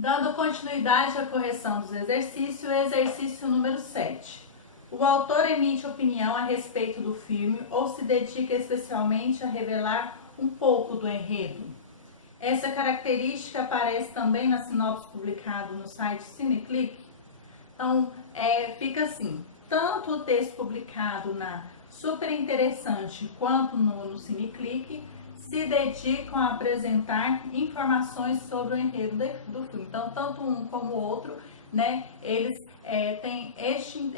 Dando continuidade à correção dos exercícios, exercício número 7. O autor emite opinião a respeito do filme ou se dedica especialmente a revelar um pouco do enredo. Essa característica aparece também na sinopse publicada no site Cineclick. Então, fica assim, tanto o texto publicado na Super Interessante quanto no Cineclick se dedicam a apresentar informações sobre o enredo do filme. Então, tanto um como o outro, né, eles têm este,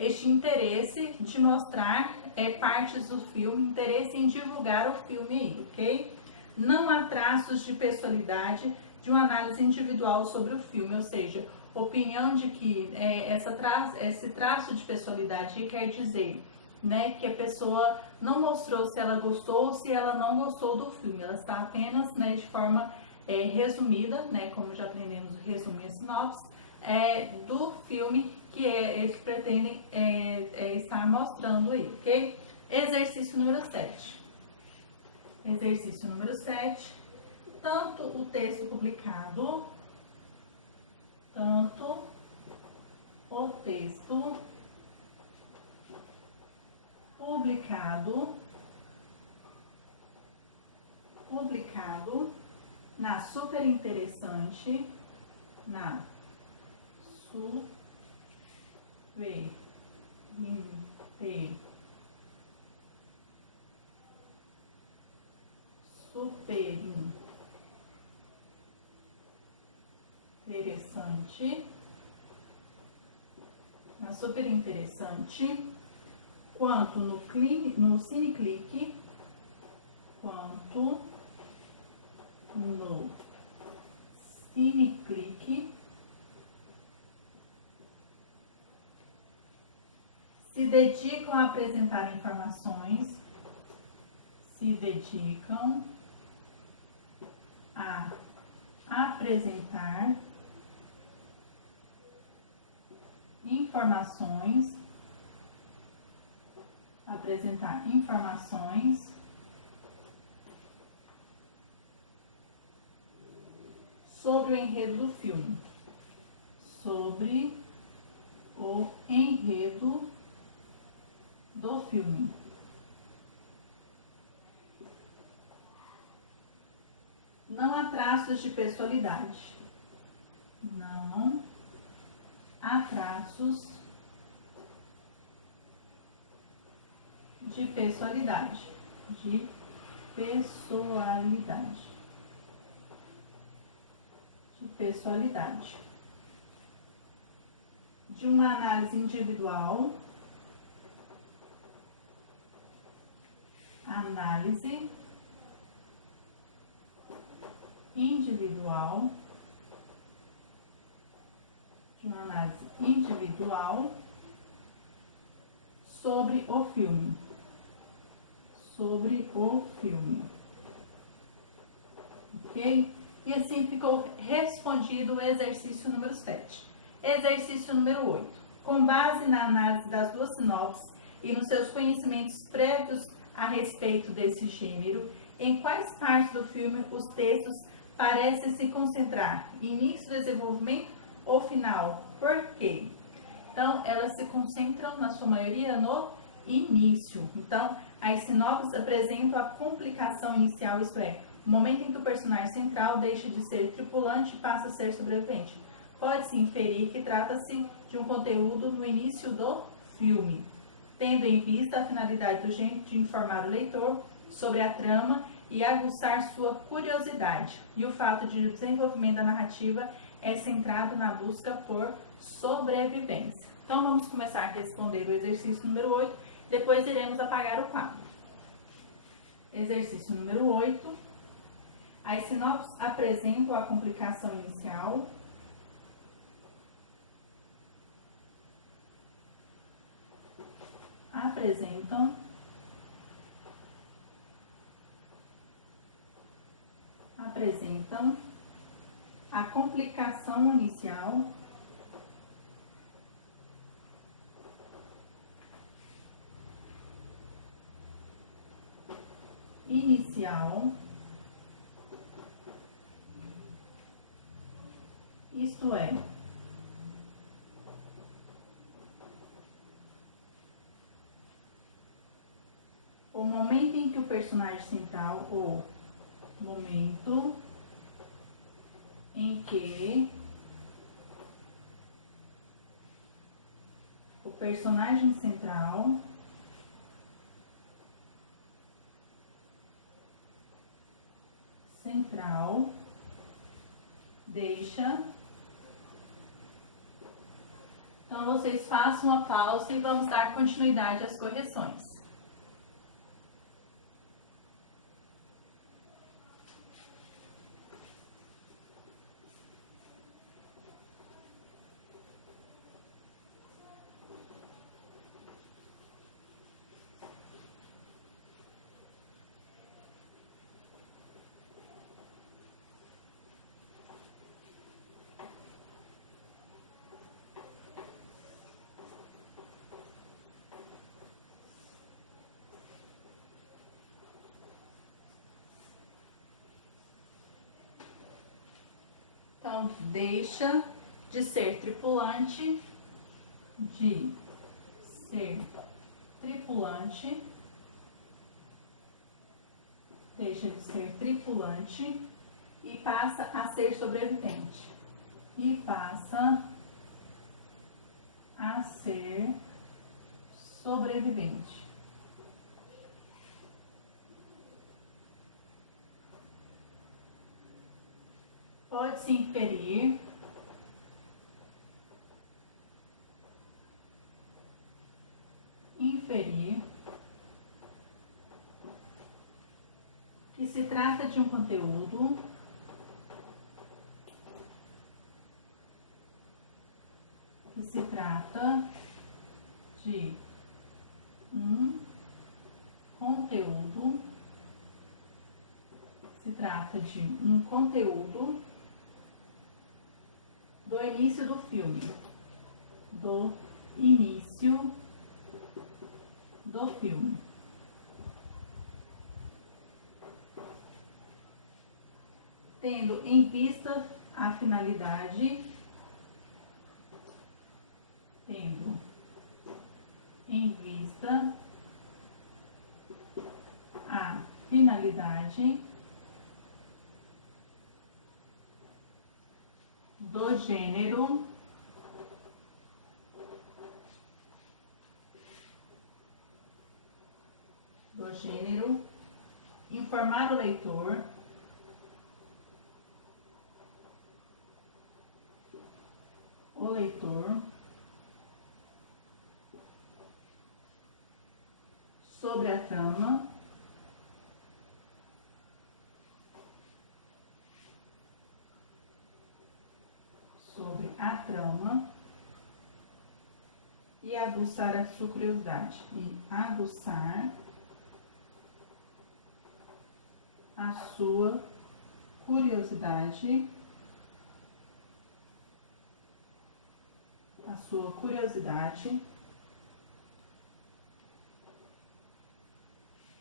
este interesse de mostrar partes do filme, interesse em divulgar o filme aí, ok? Não há traços de pessoalidade de uma análise individual sobre o filme, ou seja, opinião de que esse traço de pessoalidade quer dizer, né, que a pessoa não mostrou se ela gostou ou se ela não gostou do filme. Ela está apenas, né, de forma resumida, né, como já aprendemos o resumo e a sinopse, do filme que eles pretendem estar mostrando aí, ok? Exercício número 7. Exercício número 7. Tanto o texto publicado, tanto o texto publicado na Super Interessante, na Super Interessante, quanto no Cineclick, se dedicam a apresentar informações, sobre o enredo do filme. Não há traços de personalidade. Não há traços de personalidade. De uma análise individual. De uma análise individual sobre o filme. Ok? E assim ficou respondido o exercício número 7. Exercício número 8. Com base na análise das duas sinopses e nos seus conhecimentos prévios a respeito desse gênero, em quais partes do filme os textos parecem se concentrar? Início, desenvolvimento ou final? Por quê? Então, elas se concentram, na sua maioria, no início. Então, as sinopses apresentam a complicação inicial, isto é, o momento em que o personagem central deixa de ser tripulante e passa a ser sobrevivente. Pode-se inferir que trata-se de um conteúdo no início do filme, tendo em vista a finalidade do gênero de informar o leitor sobre a trama e aguçar sua curiosidade. E o fato de o desenvolvimento da narrativa é centrado na busca por sobrevivência. Então, vamos começar a responder o exercício número 8, depois iremos apagar o quadro. Exercício número 8. As sinopses apresentam a complicação inicial. Apresentam a complicação inicial. Isto é, o momento em que o personagem central, ou momento em que o personagem central deixa. Então, vocês façam uma pausa e vamos dar continuidade às correções. Então, deixa de ser tripulante, deixa de ser tripulante e passa a ser sobrevivente. Pode-se inferir que se trata de um conteúdo do início do filme. Tendo em vista a finalidade, do gênero informar o leitor sobre a trama e aguçar a sua curiosidade.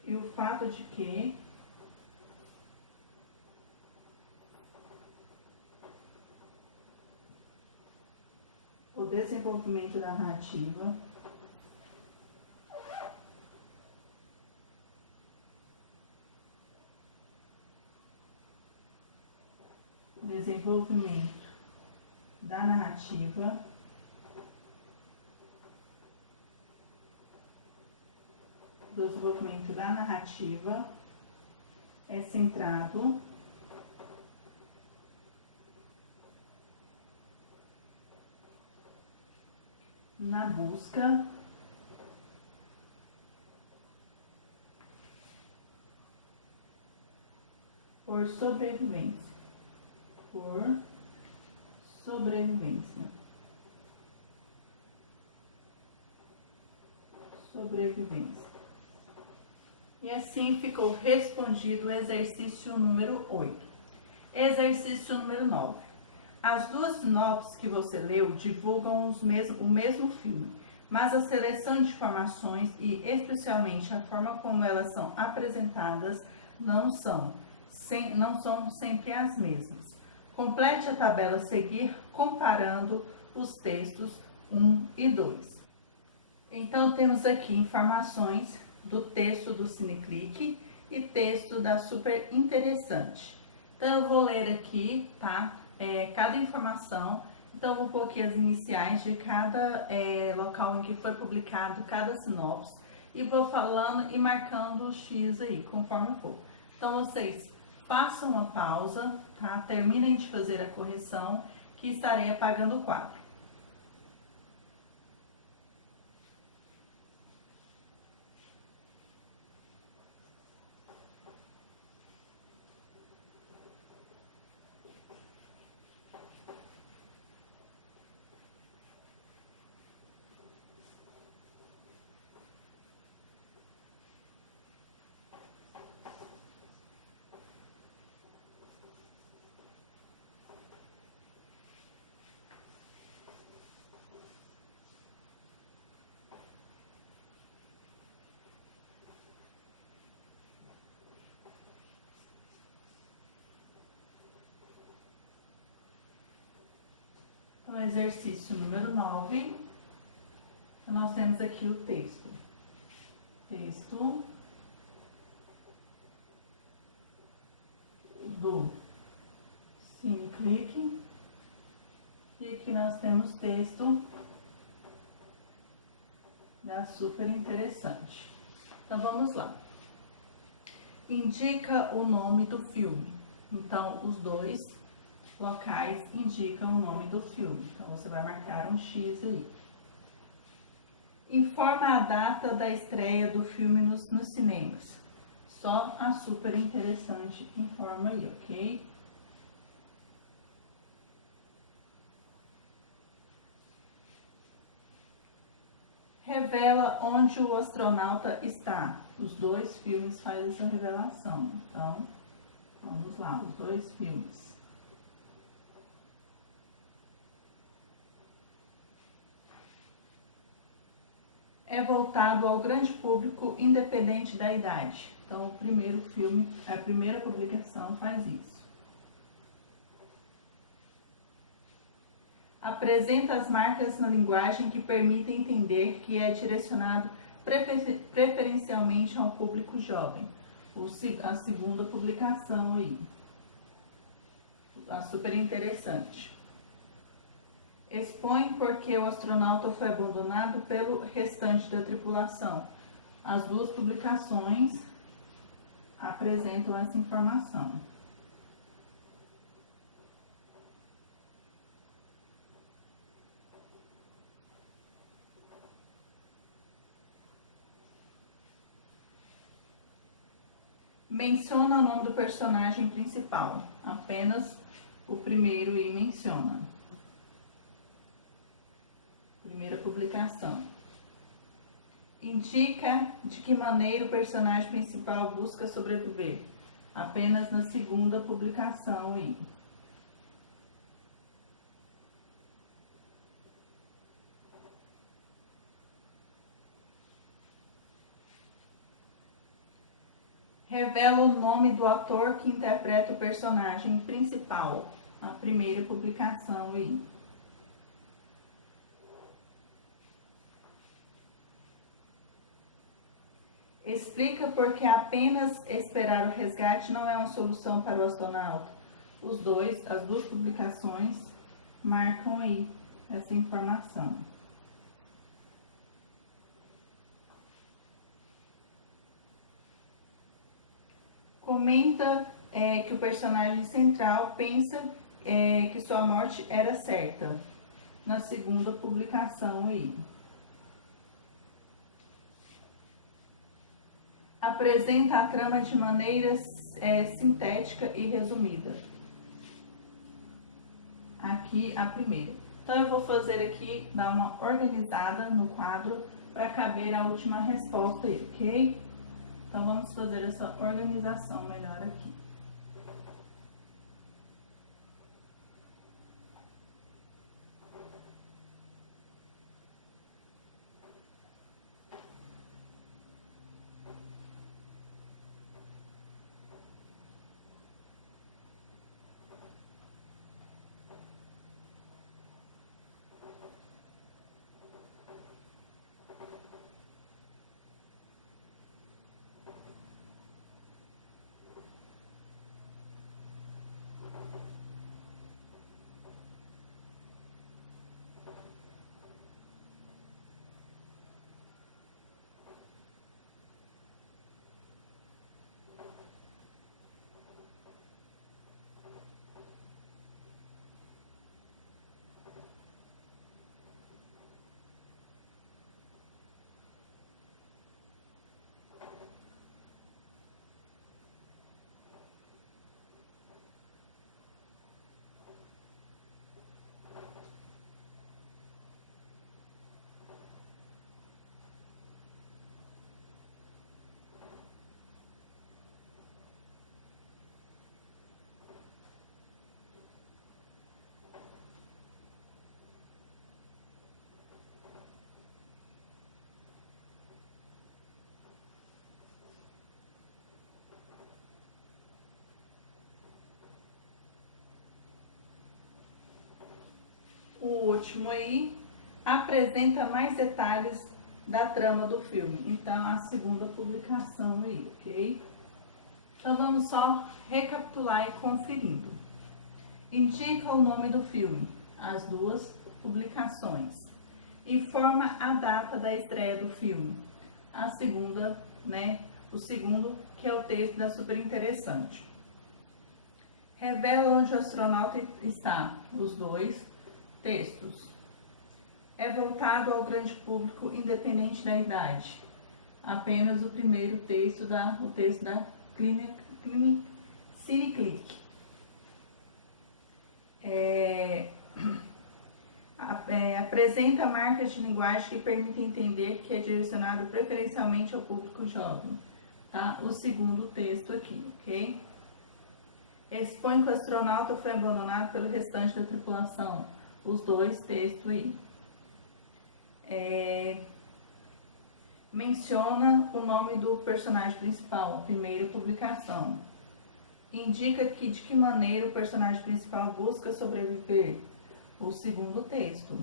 E o fato de que o desenvolvimento da narrativa é centrado na busca por sobrevivência. E assim ficou respondido o exercício número 8. Exercício número 9. As duas sinopses que você leu divulgam o mesmo filme, mas a seleção de informações e, especialmente, a forma como elas são apresentadas não são sempre as mesmas. Complete a tabela a seguir comparando os textos 1 e 2. Então, temos aqui informações do texto do Cineclique e texto da Super Interessante. Então, eu vou ler aqui, tá? Cada informação. Então, vou pôr aqui as iniciais de cada local em que foi publicado cada sinopse e vou falando e marcando o X aí, conforme for. Então, vocês façam uma pausa, tá? Terminem de fazer a correção, que estarei apagando o quadro. Então, exercício número 9, nós temos aqui o texto. Texto do Cineclique. E aqui nós temos texto da Super Interessante. Então, vamos lá. Indica o nome do filme. Então, os dois locais indicam o nome do filme. Então, você vai marcar um X aí. Informa a data da estreia do filme nos cinemas. Só a Super Interessante informa aí, ok? Revela onde o astronauta está. Os dois filmes fazem essa revelação. Então, vamos lá, os dois filmes. É voltado ao grande público, independente da idade. Então, o primeiro filme, a primeira publicação faz isso. Apresenta as marcas na linguagem que permitem entender que é direcionado preferencialmente ao público jovem. A segunda publicação aí, a Super Interessante. Expõe porque o astronauta foi abandonado pelo restante da tripulação. As duas publicações apresentam essa informação. Menciona o nome do personagem principal. Apenas o primeiro e menciona. Primeira publicação. Indica de que maneira o personagem principal busca sobreviver. Apenas na segunda publicação aí. Revela o nome do ator que interpreta o personagem principal. A primeira publicação aí. Explica porque apenas esperar o resgate não é uma solução para o astronauta. As duas publicações marcam aí essa informação. Comenta que o personagem central pensa que sua morte era certa. Na segunda publicação aí. Apresenta a trama de maneira sintética e resumida. Aqui a primeira. Então, eu vou fazer aqui, dar uma organizada no quadro para caber a última resposta aí, ok? Então, vamos fazer essa organização melhor aqui. último aí, apresenta mais detalhes da trama do filme. Então, a segunda publicação aí, ok? Então, vamos só recapitular e conferindo. Indica o nome do filme, as duas publicações. Informa a data da estreia do filme. A segunda, né? O segundo, que é o texto da super interessante. Revela onde o astronauta está. Os dois textos. É voltado ao grande público, independente da idade. Apenas o primeiro texto, o texto da Cineclick. Apresenta marcas de linguagem que permitem entender que é direcionado preferencialmente ao público jovem. Tá? O segundo texto aqui, ok? Expõe que o astronauta foi abandonado pelo restante da tripulação. Os dois textos aí. Menciona o nome do personagem principal, primeira publicação. Indica de que maneira o personagem principal busca sobreviver. O segundo texto.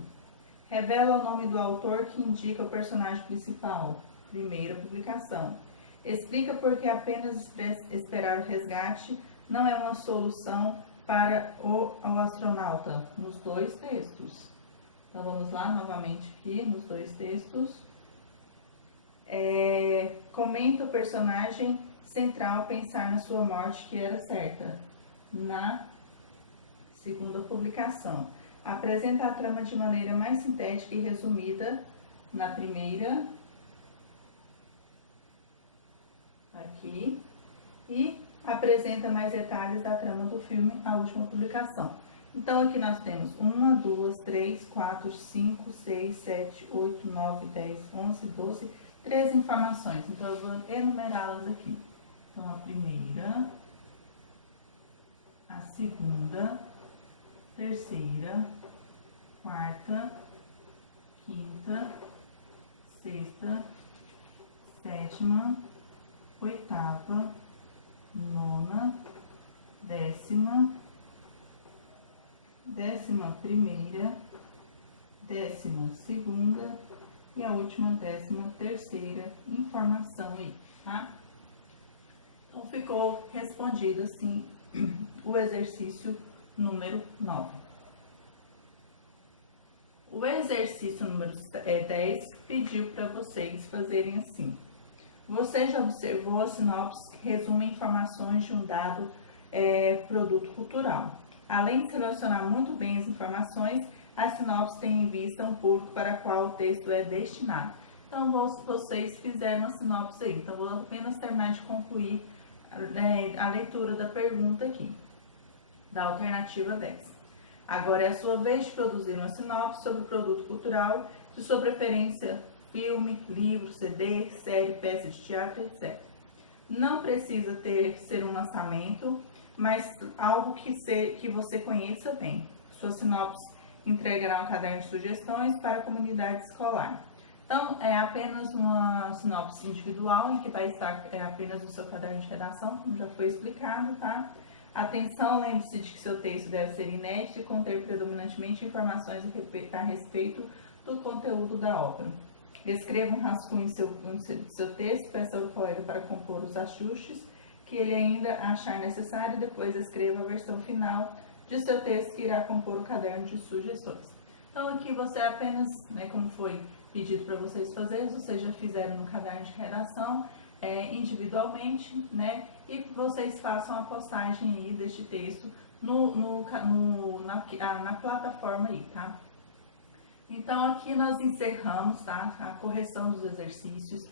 Revela o nome do autor que indica o personagem principal. Primeira publicação. Explica por que apenas esperar o resgate não é uma solução para o astronauta. Nos dois textos. Então vamos lá novamente aqui nos dois textos. Comenta o personagem central pensar na sua morte que era certa. Na segunda publicação. Apresenta a trama de maneira mais sintética e resumida na primeira, aqui, e apresenta mais detalhes da trama do filme, a última publicação. Então, aqui nós temos 1, 2, 3, 4, 5, 6, 7, 8, 9, 10, 11, 12, 13 informações. Então, eu vou enumerá-las aqui. Então, a primeira, a segunda, terceira, quarta, quinta, sexta, sétima, oitava, nona, décima primeira, 12ª e a última 13ª informação aí, tá? Então, ficou respondido assim o exercício número 9. O exercício número 10 pediu para vocês fazerem assim. Você já observou a sinopse que resume informações de um dado produto cultural. Além de selecionar muito bem as informações, a sinopse tem em vista um público para qual o texto é destinado. Então, vocês fizeram a sinopse aí. Então, vou apenas terminar de concluir a leitura da pergunta aqui, da alternativa 10. Agora é a sua vez de produzir uma sinopse sobre o produto cultural, de sua preferência, filme, livro, CD, série, peça de teatro, etc. Não precisa ser um lançamento, mas algo que você conheça bem. Sua sinopse entregará um caderno de sugestões para a comunidade escolar. Então, é apenas uma sinopse individual, em que vai estar apenas o seu caderno de redação, como já foi explicado, tá? Atenção, lembre-se de que seu texto deve ser inédito e conter predominantemente informações a respeito do conteúdo da obra. Escreva um rascunho em seu texto, peça ao colega para compor os ajustes que ele ainda achar necessário e depois escreva a versão final de seu texto que irá compor o caderno de sugestões. Então, aqui você apenas, como foi pedido para vocês fazerem, vocês já fizeram no caderno de redação, individualmente, e vocês façam a postagem aí deste texto na plataforma aí, tá? Então, aqui nós encerramos, tá, a correção dos exercícios.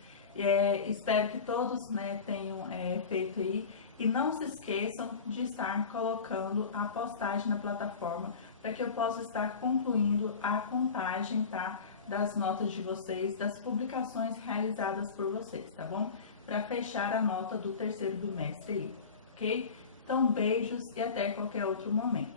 Espero que todos tenham feito aí. E não se esqueçam de estar colocando a postagem na plataforma para que eu possa estar concluindo a contagem, tá, das notas de vocês, das publicações realizadas por vocês, tá bom? Para fechar a nota do terceiro bimestre aí, ok? Então, beijos e até qualquer outro momento.